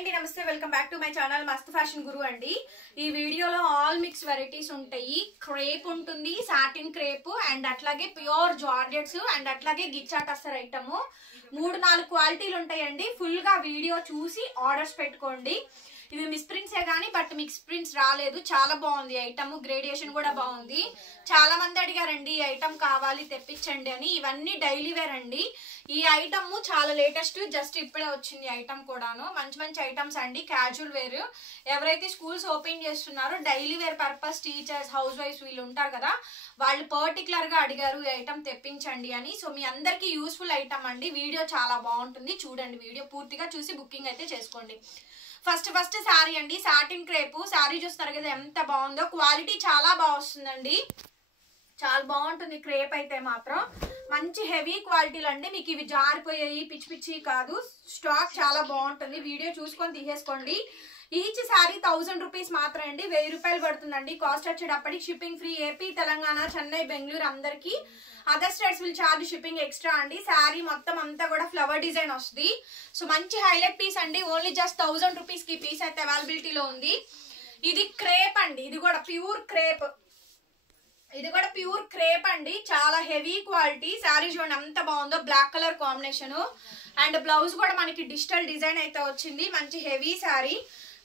అండి నమస్తే welcome back to my channel మస్త్ ఫ్యాషన్ గురు అండి. ఈ వీడియోలో ఆల్ మిక్స్ వెరైటీస్ ఉంటాయి. క్రేప్ ఉంటుంది, సాటిన్ క్రేప్ అండ్ అట్లాగే ప్యూర్ జార్జెట్స్ అండ్ అట్లాగే గిచ్చా టస్సర్ ఐటమ్ 3-4 క్వాలిటీలు ఉంటాయండి. ఫుల్ గా వీడియో చూసి ఆర్డర్స్ పెట్టుకోండి. ఇవి మిస్ ప్రింట్సే గానీ బట్ మిక్స్ ప్రింట్స్ రాలేదు. చాలా బాగుంది ఐటమ్, గ్రేడియేషన్ కూడా బాగుంది. చాలా మంది అడిగారండి ఈ ఐటమ్ కావాలి తెప్పించండి అని. ఇవన్నీ డైలీ వేర్ అండి. ఈ ఐటమ్ చాలా లేటెస్ట్, జస్ట్ ఇప్పుడే వచ్చింది ఐటమ్ కూడాను. మంచి మంచి ఐటమ్స్ అండి, క్యాజువల్ వేర్. ఎవరైతే స్కూల్స్ ఓపెన్ చేస్తున్నారో daily wear purpose teachers, house wives వీళ్ళు ఉంటారు కదా, వాళ్ళు పర్టికులర్ గా అడిగారు ఈ ఐటమ్ తెప్పించండి అని. సో మీ అందరికి యూస్ఫుల్ ఐటమ్ అండి. వీడియో చాలా బాగుంటుంది, చూడండి. వీడియో పూర్తిగా చూసి బుకింగ్ అయితే చేసుకోండి. ఫస్ట్ శారీ అండి, సాటిన్ క్రేప్ శారీ. చూస్తున్నారు కదా ఎంత బాగుందో, క్వాలిటీ చాలా బాగా వస్తుందండి. చాలా బాగుంటుంది క్రేప్ అయితే మాత్రం. మంచి హెవీ క్వాలిటీలు అండి. మీకు ఇవి జారిపోయాయి, పిచ్చి పిచ్చి కాదు. స్టాక్ చాలా బాగుంటుంది. వీడియో చూసుకొని తీసేసుకోండి. ఈచ్ శారీ 1000 రూపీస్ మాత్రం అండి. 1000 రూపాయలు పడుతుందండి. కాస్ట్ వచ్చేటప్పటికి shipping free. AP, Telangana, Chennai, Bengaluru అందరికి. Other states will charge shipping extra అండి. శారీ మొత్తం అంతా కూడా ఫ్లవర్ డిజైన్ వస్తుంది. సో మంచి హైలైట్ పీస్ అండి. ఓన్లీ జస్ట్ 1000 రూపీస్ కి పీస్ అయితే అవైలబిలిటీలో ఉంది. ఇది క్రేప్ అండి, ఇది కూడా ప్యూర్ క్రేప్. అండి. చాలా హెవీ క్వాలిటీ. శారీ చూడండి ఎంత బాగుందో, black colour combination. And blouse కూడా మనకి డిజిటల్ డిజైన్ అయితే వచ్చింది. మంచి హెవీ శారీ.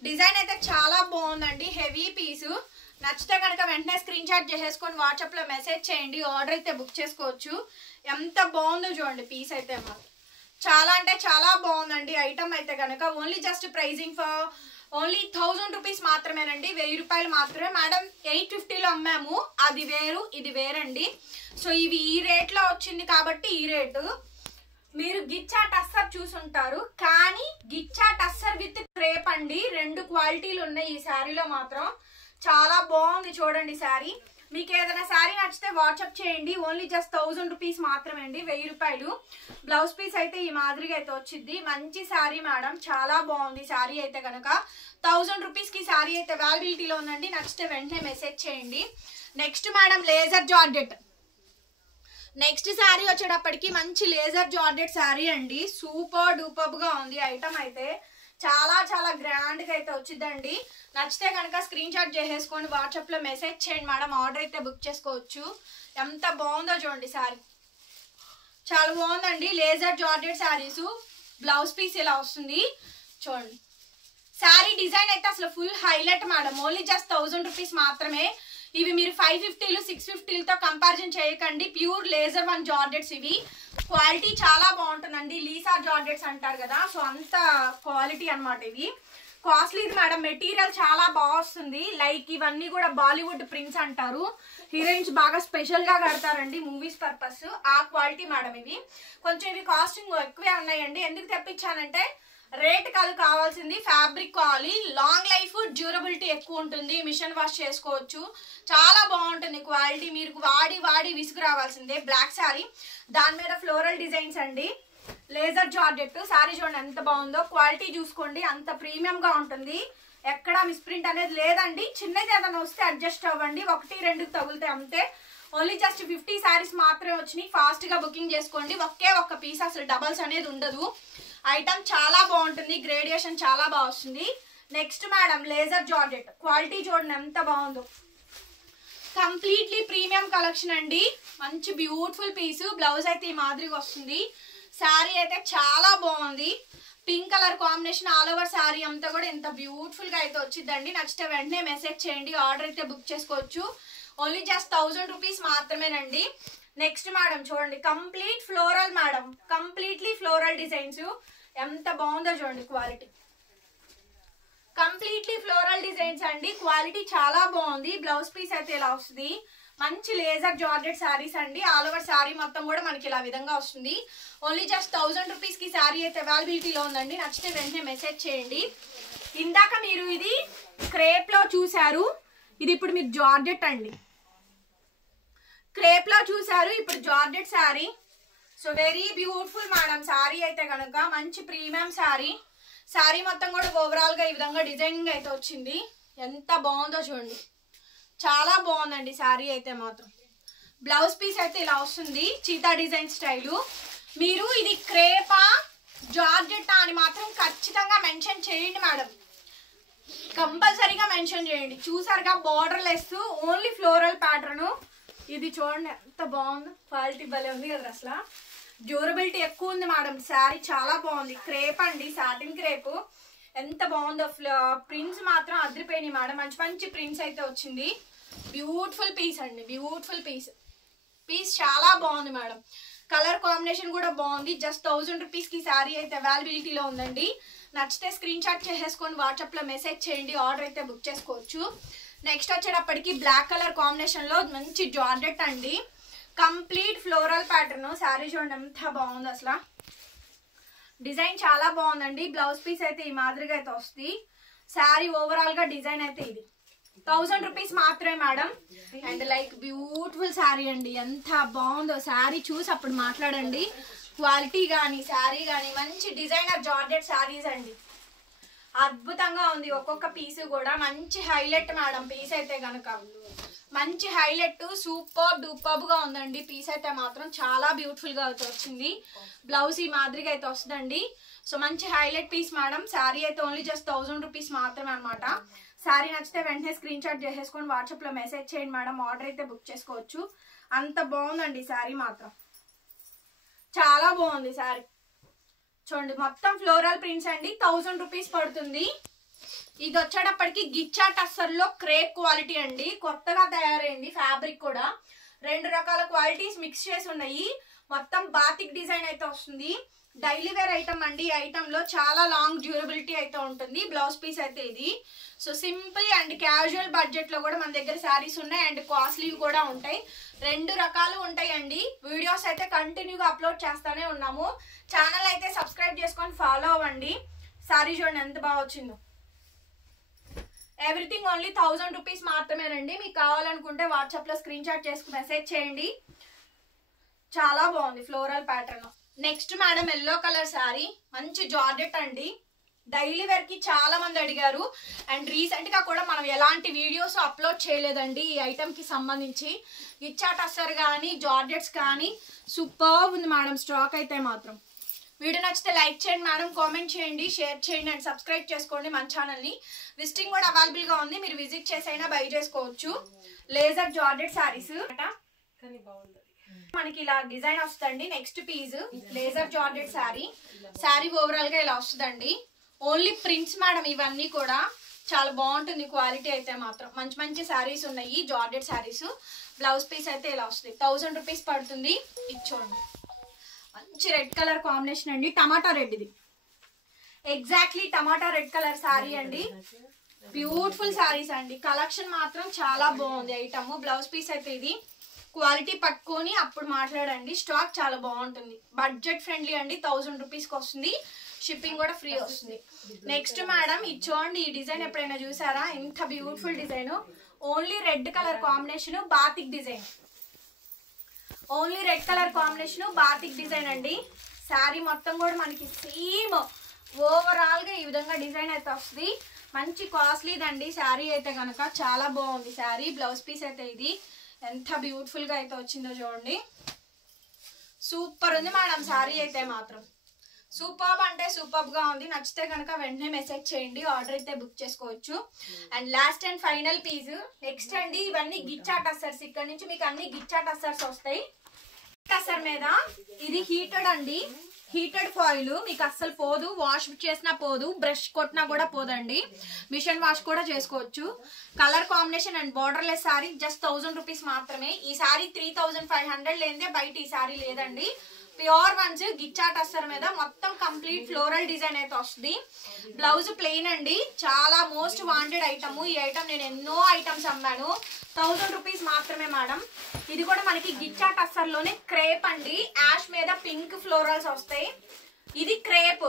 డిజైన్ అయితే చాలా బాగుందండి, హెవీ పీసు. నచ్చితే కనుక వెంటనే స్క్రీన్ షాట్ చేసేసుకొని వాట్సాప్ లో మెసేజ్ చేయండి. ఆర్డర్ అయితే బుక్ చేసుకోవచ్చు. ఎంత బాగుందో చూడండి పీస్ అయితే మాత్రం. చాలా అంటే చాలా బాగుందండి ఐటమ్ అయితే కనుక. Only just pricing for only 1000 rupees మాత్రమేనండి. 1000 రూపాయలు మాత్రమే. మేడం 850లో అమ్మాము, అది వేరు ఇది వేరండి. సో ఇవి ఈ రేట్ లో వచ్చింది కాబట్టి ఈ రేటు. మీరు గిచ్చా టస్సర్ చూసుంటారు, కానీ గిచ్చా టస్సర్ విత్ క్రేప్ అండి. 2 క్వాలిటీలు ఉన్నాయి ఈ శారీలో మాత్రం. చాలా బాగుంది చూడండి శారీ. మీకు ఏదైనా శారీ నచ్చితే వాట్సాప్ చేయండి. ఓన్లీ జస్ట్ 1000 రూపీస్ మాత్రమే అండి, 1000 రూపాయలు. బ్లౌజ్ పీస్ అయితే ఈ మాదిరిగా అయితే వచ్చింది. మంచి శారీ మేడం, చాలా బాగుంది శారీ అయితే కనుక. 1000 రూపీస్ కి శారీ అయితే అవైలబిలిటీలో ఉందండి. నచ్చితే వెంటనే మెసేజ్ చేయండి. Next madam laser georgette. Next sari వచ్చేటప్పటికి మంచి లేజర్ జార్జెట్ శారీ అండి. సూపర్ డూపర్ గా ఉంది ఐటమ్ అయితే. చాలా చాలా గ్రాండ్ గా అయితే వచ్చిందండి. నచ్చితే కనుక స్క్రీన్ షాట్ చేసేసుకొని వాట్సాప్ లో మెసేజ్ చేయండి మేడం. ఆర్డర్ అయితే బుక్ చేసుకోవచ్చు. ఎంత బాగుందో చూడండి శారీ, చాలా బాగుందండి. Laser georgette saris. Blouse piece ఇలా వస్తుంది చూడండి. శారీ డిజైన్ అయితే అసలు full highlight madam. Only just 1000 rupees మాత్రమే. ఇవి మీరు 550లు 650లతో కంపారిజన్ చేయకండి. Pure laser 1 georgettes. ఇవి క్వాలిటీ చాలా బాగుంటుందండి. లీసా జార్జెట్స్ అంటారు కదా, సో అంత క్వాలిటీ అనమాట. ఇవి కాస్ట్లీ మేడం. మెటీరియల్ చాలా బాగా వస్తుంది. లైక్ ఇవన్నీ కూడా బాలీవుడ్ ప్రింట్స్ అంటారు. హీరోయిన్స్ బాగా స్పెషల్ గా కడతారండి మూవీస్ పర్పస్. ఆ క్వాలిటీ మేడం ఇవి. కొంచెం ఇవి కాస్టింగ్ ఎక్కువే ఉన్నాయండి. ఎందుకు తెప్పించానంటే రేట్ కాదు కావాల్సింది, ఫ్యాబ్రిక్ కావాలి. లాంగ్ లైఫ్, డ్యూరబిలిటీ ఎక్కువ ఉంటుంది. మిషన్ వాష్ చేసుకోవచ్చు. చాలా బాగుంటుంది క్వాలిటీ. మీరు వాడి వాడి విసుగు రావాల్సిందే. బ్లాక్ శారీ, దాని మీద ఫ్లోరల్ డిజైన్స్ అండి. లేజర్ జార్జెట్ శారీ చూడండి ఎంత బాగుందో. క్వాలిటీ చూసుకోండి, అంత ప్రీమియం గా ఉంటుంది. ఎక్కడ మిస్ప్రింట్ అనేది లేదండి. చిన్నది ఏదైనా వస్తే అడ్జస్ట్ అవ్వండి, 1-2 తగులుతాయి అంతే. ఓన్లీ జస్ట్ 50 శారీస్ మాత్రమే వచ్చినాయి. ఫాస్ట్ గా బుకింగ్ చేసుకోండి. ఒకే ఒక్క పీస్, అసలు డబల్స్ అనేది ఉండదు. ఐటమ్ చాలా బాగుంటుంది, గ్రేడియేషన్ చాలా బాగా వస్తుంది. Next madam laser georgette. Quality చూడండి ఎంత బాగుందో. కంప్లీట్లీ ప్రీమియం కలెక్షన్ అండి. మంచి బ్యూటిఫుల్ పీస్. బ్లౌజ్ అయితే ఈ మాదిరిగా వస్తుంది. శారీ అయితే చాలా బాగుంది. Pink colour combination all over sari అంతా కూడా ఎంత బ్యూటిఫుల్ గా అయితే వచ్చిందండి. నచ్చితే వెంటనే మెసేజ్ చేయండి. ఆర్డర్ అయితే బుక్ చేసుకోవచ్చు. ఓన్లీ జస్ట్ 1000 రూపీస్ మాత్రమేనండి. నెక్స్ట్ మేడం చూడండి, complete floral madam. Completely floral designs. ఎంత బాగుందో చూడండి క్వాలిటీ. కంప్లీట్లీ ఫ్లోరల్ డిజైన్స్ అండి. క్వాలిటీ చాలా బాగుంది. బ్లౌజ్ పీస్ అయితే ఇలా వస్తుంది. మంచి లేజర్ జార్జెట్ శారీస్ అండి. ఆల్ ఓవర్ శారీ మొత్తం కూడా మనకి ఇలా విధంగా వస్తుంది. ఓన్లీ జస్ట్ 1000 రూపీస్ కి శారీ అయితే అవైలబిలిటీలో ఉందండి. నచ్చితే వెంటనే మెసేజ్ చేయండి. ఇందాక మీరు ఇది క్రేప్ లో చూసారు, ఇది ఇప్పుడు మీరు జార్జెట్ అండి. క్రేప్ లో చూసారు, ఇప్పుడు georgette sari. So very beautiful madam sari అయితే కనుక. మంచి ప్రీమియం శారీ. శారీ మొత్తం కూడా ఓవరాల్ గా ఈ విధంగా డిజైనింగ్ అయితే వచ్చింది. ఎంత బాగుందో చూడండి, చాలా బాగుందండి శారీ అయితే మాత్రం. బ్లౌజ్ పీస్ అయితే ఇలా వస్తుంది, చీతా డిజైన్ స్టైలు. మీరు ఇది క్రేపా జార్జెట్ అని మాత్రం ఖచ్చితంగా మెన్షన్ చేయండి మేడం, కంపల్సరీగా మెన్షన్ చేయండి. చూసారుగా border less only floral pattern. ఇది చూడండి ఎంత బాగుంది, క్వాలిటీ భలే ఉంది కదా, అసలు డ్యూరబిలిటీ ఎక్కువ ఉంది మేడం. శారీ చాలా బాగుంది, క్రేప్ అండి, సాటిన్ క్రేప్, ఎంత బాగుందో. ప్రింట్స్ మాత్రం అదిరిపోయినాయి మేడం, మంచి మంచి ప్రింట్స్ అయితే వచ్చింది. బ్యూటిఫుల్ పీస్ అండి, బ్యూటిఫుల్ పీస్ చాలా బాగుంది మేడం. కలర్ కాంబినేషన్ కూడా బాగుంది. జస్ట్ 1000 రూపీస్కి శారీ అయితే అవైలబిలిటీలో ఉందండి. నచ్చితే స్క్రీన్ షాట్ చేసేసుకొని వాట్సాప్లో మెసేజ్ చేయండి, ఆర్డర్ అయితే బుక్ చేసుకోవచ్చు. నెక్స్ట్ వచ్చేటప్పటికి బ్లాక్ కలర్ కాంబినేషన్లో మంచి జార్జెట్ అండి, కంప్లీట్ ఫ్లోరల్ ప్యాటర్న్. శారీ చూడండి ఎంత బాగుంది, అసలు డిజైన్ చాలా బాగుందండి. బ్లౌజ్ పీస్ అయితే ఈ మాదిరిగా అయితే వస్తుంది. శారీ ఓవరాల్ గా డిజైన్ అయితే ఇది 1000 రూపీస్ మాత్రమే madam. And like beautiful sari అండి, ఎంత బాగుందో. శారీ చూసి అప్పుడు మాట్లాడండి. క్వాలిటీ కానీ శారీ కానీ మంచి డిజైనర్ జార్జెట్ శారీస్ అండి, అద్భుతంగా ఉంది. ఒక్కొక్క పీస్ కూడా మంచి హైలైట్ మేడం. పీస్ అయితే కనుక మంచి హైలైట్, సూపర్ డూపర్ గా ఉందండి. పీస్ అయితే మాత్రం చాలా బ్యూటిఫుల్ గా అయితే వచ్చింది. బ్లౌజ్ ఈ మాదిరిగా అయితే వస్తుందండి. సో మంచి హైలైట్ పీస్ మేడం. శారీ అయితే ఓన్లీ జస్ట్ 1000 రూపీస్ మాత్రమే అనమాట. శారీ నచ్చితే వెంటనే స్క్రీన్ షాట్ చేసేసుకొని వాట్సాప్ లో మెసేజ్ చేయండి మేడం, ఆర్డర్ అయితే బుక్ చేసుకోవచ్చు. అంత బాగుందండి శారీ మాత్రం, చాలా బాగుంది శారీ. చూడండి మొత్తం ఫ్లోరల్ ప్రింట్స్ అండి, 1000 రూపీస్ పడుతుంది. ఇది వచ్చేటప్పటికి గిచ్చా టస్సర్లో క్రేప్ క్వాలిటీ అండి, కొత్తగా తయారైంది. ఫ్యాబ్రిక్ కూడా 2 రకాల క్వాలిటీస్ మిక్స్ చేసి ఉన్నాయి. మొత్తం బాతిక్ డిజైన్ అయితే వస్తుంది. డైలీ వేర్ ఐటమ్ అండి. ఈ ఐటమ్ లో చాలా లాంగ్ డ్యూరబిలిటీ అయితే ఉంటుంది. బ్లౌజ్ పీస్ అయితే ఇది. So simple and casual budget లో కూడా మన దగ్గర శారీస్ ఉన్నాయి, అండ్ కాస్ట్లీ కూడా ఉంటాయి. 2 రకాలు ఉంటాయండి. వీడియోస్ అయితే కంటిన్యూగా అప్లోడ్ చేస్తానే ఉన్నాము. ఛానల్ అయితే సబ్స్క్రైబ్ చేసుకొని ఫాలో అవ్వండి. శారీ చూడండి ఎంత బాగా వచ్చిందో. ఎవ్రీథింగ్ ఓన్లీ 1000 రూపీస్ మాత్రమేనండి. మీకు కావాలనుకుంటే వాట్సాప్ లో స్క్రీన్ షాట్ చేసుకుని మెసేజ్ చేయండి. చాలా బాగుంది floral pattern. Next madam yellow colour sari, మంచి జార్జెట్ అండి. డైలీ వేర్ కి చాలా మంది అడిగారు, అండ్ రీసెంట్ గా కూడా మనం ఎలాంటి వీడియోస్ అప్లోడ్ చేయలేదండి ఈ ఐటమ్ కి సంబంధించి. గిచ్చా టస్సర్ కానీ జార్జెట్స్ కానీ సూపర్ ఉంది మేడం. స్టాక్ అయితే మాత్రం వీడియో నచ్చితే లైక్ చేయండి మేడం, కామెంట్ చేయండి, షేర్ చేయండి, అండ్ సబ్స్క్రైబ్ చేసుకోండి మన ఛానల్ని. విజిటింగ్ కూడా అవైలబుల్ గా ఉంది, మీరు విజిట్ చేసైనా బై చేసుకోవచ్చు. లేజర్ జార్జెట్ శారీస్ మనకి ఇలా డిజైన్ వస్తుందండి. Next piece laser georgette sari. Sari overall గా ఇలా వస్తుందండి. ఓన్లీ ప్రింట్స్ మేడం, ఇవన్నీ కూడా చాలా బాగుంటుంది. క్వాలిటీ అయితే మాత్రం మంచి మంచి శారీస్ ఉన్నాయి, జార్జెట్ శారీస్. బ్లౌజ్ పీస్ అయితే ఇలా వస్తుంది, 1000 రూపీస్ పడుతుంది. ఇచ్చోండి మంచి రెడ్ కలర్ కాంబినేషన్ అండి, టమాటా రెడ్. ఇది ఎగ్జాక్ట్లీ టమాటా రెడ్ కలర్ శారీ అండి. బ్యూటిఫుల్ శారీస్ అండి. కలెక్షన్ మాత్రం చాలా బాగుంది ఐటమ్. బ్లౌజ్ పీస్ అయితే ఇది. క్వాలిటీ పట్టుకొని అప్పుడు మాట్లాడండి, స్టాక్ చాలా బాగుంటుంది. బడ్జెట్ ఫ్రెండ్లీ అండి, 1000 రూపీస్కి వస్తుంది. షిప్పింగ్ కూడా ఫ్రీ వస్తుంది. నెక్స్ట్ మేడం ఇచ్చోండి, ఈ డిజైన్ ఎప్పుడైనా చూసారా? ఎంత beautiful design. Only red colour combination, batik design. Only red colour combination, batik design అండి. శారీ మొత్తం కూడా మనకి సేమ్ ఓవరాల్ గా ఈ విధంగా డిజైన్ అయితే వస్తుంది. మంచి కాస్ట్లీదండి శారీ అయితే కనుక, చాలా బాగుంది శారీ. బ్లౌజ్ పీస్ అయితే ఇది. ఎంత బ్యూటిఫుల్ గా అయితే వచ్చిందో చూడండి, సూపర్ ఉంది మేడం. శారీ అయితే మాత్రం సూపర్బ్ అంటే సూపర్బ్ గా ఉంది. నచ్చితే కనుక వెంటనే మెసేజ్ చేయండి, ఆర్డర్ అయితే బుక్ చేసుకోవచ్చు. And last and final piece next అండి. ఇవన్నీ గిచ్చా టస్సర్స్. ఇక్కడ నుంచి మీకు అన్ని గిచ్చా టస్సర్స్ వస్తాయి. టస్సర్ మీద ఇది హీటెడ్ అండి, హీటెడ్ ఫాయిల్. మీకు అస్సలు పోదు, వాష్ చేసినా పోదు, బ్రష్ కొట్టినా కూడా పోదండి. మిషన్ వాష్ కూడా చేసుకోవచ్చు. Colour combination and border less sari just 1000 rupees మాత్రమే. ఈ శారీ 3500 లేదే బయట ఈ శారీ లేదండి. ప్యూర్ వన్స్ గిచ్చా టస్సర్ మీద మొత్తం కంప్లీట్ ఫ్లోరల్ డిజైన్ అయితే వస్తుంది. బ్లౌజ్ ప్లెయిన్ అండి. చాలా మోస్ట్ వాంటెడ్ ఐటమ్. ఈ ఐటమ్ నేను ఎన్నో ఐటమ్స్ అమ్మాను. 1000 రూపీస్ మాత్రమే మేడం. ఇది కూడా మనకి గిచ్చా టస్సర్ లోనే క్రేప్ అండి. యాష్ మీద పింక్ ఫ్లోరల్స్ వస్తాయి. ఇది క్రేప్,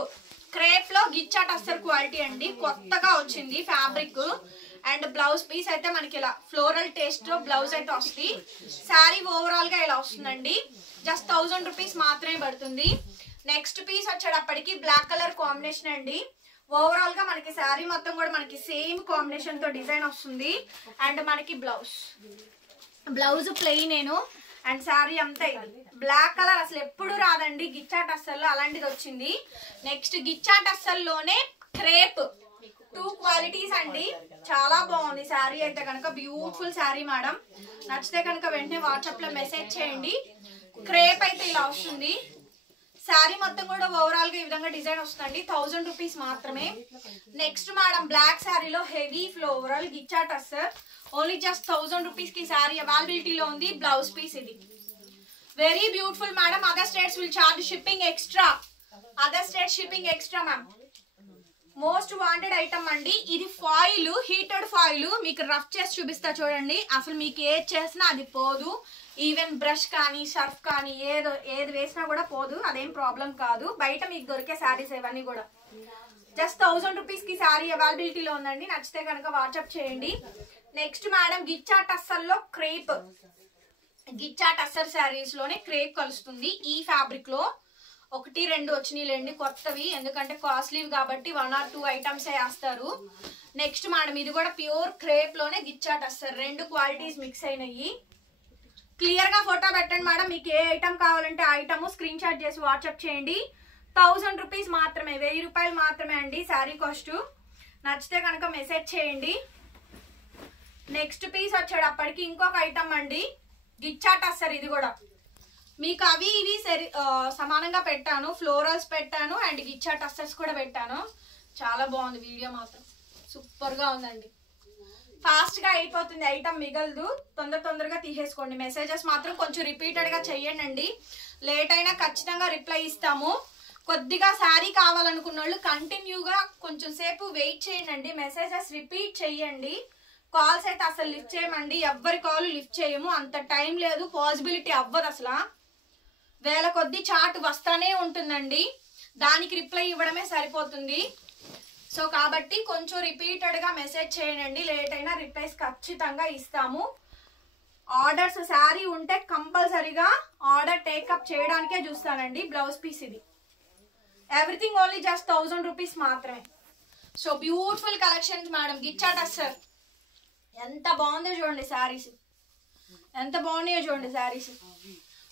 క్రేప్ లో గిచ్చా టస్సర్ క్వాలిటీ అండి. కొత్తగా వచ్చింది ఫ్యాబ్రిక్. అండ్ బ్లౌజ్ పీస్ అయితే మనకి ఇలా ఫ్లోరల్ టేస్ట్ బ్లౌజ్ అయితే వస్తుంది. శారీ ఓవరాల్ గా ఇలా వస్తుందండి. జస్ట్ 1000 రూపీస్ మాత్రమే పడుతుంది. నెక్స్ట్ పీస్ వచ్చేటప్పటికి బ్లాక్ కలర్ కాంబినేషన్ అండి. ఓవరాల్ గా మనకి శారీ మొత్తం కూడా మనకి సేమ్ కాంబినేషన్ తో డిజైన్ వస్తుంది. అండ్ మనకి బ్లౌజ్ ప్లెయిన్ అండ్ శారీ అంతా ఇది బ్లాక్ కలర్ అసలు ఎప్పుడు రాదండి గిచ్చా టస్సర్లో, అలాంటిది వచ్చింది. నెక్స్ట్ గిచ్చా టస్సర్లోనే క్రేప్ 2 క్వాలిటీస్ అండి. చాలా బాగుంది శారీ అయితే కనుక, బ్యూటిఫుల్ శారీ మేడం. నచ్చితే కనుక వెంటనే వాట్సాప్ లో మెసేజ్ చేయండి. క్రేప్ అయితే ఇలా వస్తుంది. శారీ మొత్తం కూడా ఓవరాల్ గా ఈ విధంగా డిజైన్ వస్తుందండి. 1000 రూపీస్ మాత్రమే. నెక్స్ట్ మేడం బ్లాక్ శారీలో heavy floral గిచ్చా tussar, only just 1000 rupees కి శారీ అవైలబిలిటీలో ఉంది. బ్లౌజ్ పీస్ ఇది very beautiful madam. Other states will charge shipping extra, other state shipping extra ma'am. Most wanted item అండి ఇది. Foil, heated foil. మీకు rough చేసి చూపిస్తా చూడండి, అసలు మీకు ఏది చేసినా అది పోదు. ఈవెన్ బ్రష్ కానీ సర్ఫ్ కానీ ఏది వేసినా కూడా పోదు, అదేం ప్రాబ్లం కాదు. బయట మీకు దొరికే శారీస్ ఇవన్నీ కూడా జస్ట్ 1000 రూపీస్ కి శారీ అవైలబిలిటీలో ఉందండి. నచ్చితే కనుక వాట్సాప్ చేయండి. నెక్స్ట్ మేడం గిచ్చా టస్సర్ లో క్రేప్, గిచ్చా టస్సర్ శారీస్ లోనే క్రేప్ కలుస్తుంది. ఈ ఫ్యాబ్రిక్ లో 1, 2 వచ్చినాయిలేండి కొత్తవి, ఎందుకంటే కాస్ట్లీ కాబట్టి 1 or 2 ఐటమ్స్ వేస్తారు. నెక్స్ట్ మేడం ఇది కూడా ప్యూర్ క్రేప్ లోనే గిచ్చా టస్సర్, 2 క్వాలిటీస్ మిక్స్ అయినాయి. క్లియర్ గా ఫోటో పెట్టండి మేడం, మీకు ఏ ఐటమ్ కావాలంటే ఆ ఐటమ్ స్క్రీన్ షాట్ చేసి వాట్సాప్ చేయండి. 1000 రూపీస్ మాత్రమే, 1000 రూపాయలు మాత్రమే అండి శారీ కాస్ట్. నచ్చితే కనుక మెసేజ్ చేయండి. నెక్స్ట్ పీస్ వచ్చేటప్పటికి ఇంకొక ఐటమ్ అండి గిచ్చా టస్సర్. ఇది కూడా మీకు అవి ఇవి సమానంగా పెట్టాను, ఫ్లోరల్స్ పెట్టాను అండ్ గిచ్చా టస్సర్స్ కూడా పెట్టాను. చాలా బాగుంది, వీడియో మాత్రం సూపర్ గా ఉందండి. ఫాస్ట్ గా అయిపోతుంది, ఐటమ్ మిగలదు, తొందరగా తీసేసుకోండి. మెసేజెస్ మాత్రం కొంచెం రిపీటెడ్ గా చెయ్యండి, లేట్ అయినా ఖచ్చితంగా రిప్లై ఇస్తాము. కొద్దిగా శారీ కావాలనుకున్న వాళ్ళు కంటిన్యూగా కొంచెం సేపు వెయిట్ చేయండి. మెసేజెస్ రిపీట్ చెయ్యండి. కాల్స్ అయితే అసలు లిఫ్ట్ చేయమండి, ఎవ్వరి కాల్ లిఫ్ట్ చేయము, అంత టైం లేదు, పాసిబిలిటీ అవ్వదు. అసలు వేల కొద్ది చాట్ వస్తానే ఉంటుందండి, దానికి రిప్లై ఇవ్వడమే సరిపోతుంది. సో కాబట్టి కొంచెం రిపీటెడ్ గా మెసేజ్ చేయండి, లేట్ అయినా రిప్లైస్ ఖచ్చితంగా ఇస్తాము. ఆర్డర్స్ శారీ ఉంటే కంపల్సరీగా ఆర్డర్ టేకప్ చేయడానికే చూస్తానండి. బ్లౌజ్ పీస్ ఇది, ఎవ్రీథింగ్ ఓన్లీ జస్ట్ 1000 రూపీస్ మాత్రమే. So beautiful collections madam. Ghicha tussar ఎంత బాగుందో చూడండి, శారీస్ ఎంత బాగున్నాయో చూడండి శారీస్.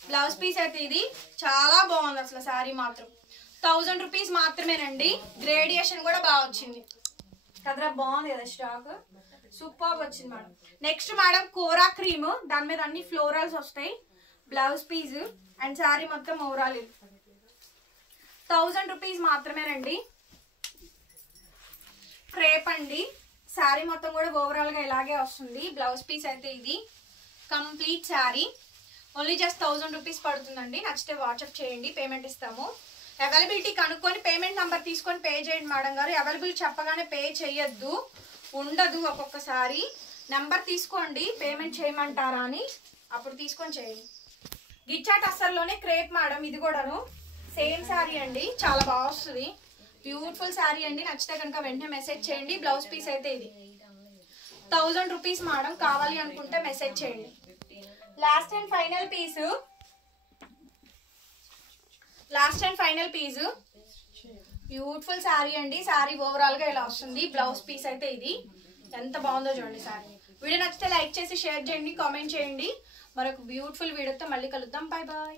బ్లౌజ్ పీస్ అయితే ఇది చాలా బాగుంది అసలు, శారీ మాత్రం 1000 రూపీస్ మాత్రమేనండి. గ్రేడియేషన్ కూడా బాగా వచ్చింది కదరా, బాగుంది కదా స్టాక్, సూపర్ వచ్చింది మేడం. నెక్స్ట్ మేడం కోరా క్రీమ్, దాని మీద అన్ని ఫ్లోరల్స్ వస్తాయి. బ్లౌజ్ పీస్ అండ్ శారీ మొత్తం ఓవరాల్ 1000 రూపీస్ మాత్రమేనండి. క్రేప్ అండి, శారీ మొత్తం కూడా ఓవరాల్ గా ఇలాగే వస్తుంది. బ్లౌజ్ పీస్ అయితే ఇది complete sari only just 1000 rupees పడుతుందండి. నచ్చితే వాట్సాప్ చేయండి, పేమెంట్ ఇస్తాము. అవైలబిలిటీ కనుక్కొని పేమెంట్ నంబర్ తీసుకొని పే చేయండి మేడం గారు. అవైలబుల్ చెప్పగానే పే చేయొద్దు, ఉండదు. ఒక్కొక్కసారి నెంబర్ తీసుకోండి, పేమెంట్ చేయమంటారా అని, అప్పుడు తీసుకొని చేయండి. గిచ్చా టస్సర్లోనే క్రేప్ మేడం, ఇది కూడాను సేమ్ శారీ అండి, చాలా బాగా వస్తుంది. బ్యూటిఫుల్ శారీ అండి. నచ్చితే కనుక వెంటనే మెసేజ్ చేయండి. బ్లౌజ్ పీస్ అయితే ఇది 1000 రూపీస్ మేడం. కావాలి అనుకుంటే మెసేజ్ చేయండి. Last and final piece, last and final piece beautiful sari అండి. శారీ ఓవరాల్ గా ఇలా వస్తుంది. బ్లౌజ్ పీస్ అయితే ఇది ఎంత బాగుందో చూడండి శారీ. వీడియో నచ్చితే లైక్ చేసి షేర్ చేయండి, కామెంట్ చేయండి. మరొక బ్యూటిఫుల్ వీడియోతో మళ్ళీ కలుద్దాం. Bye bye.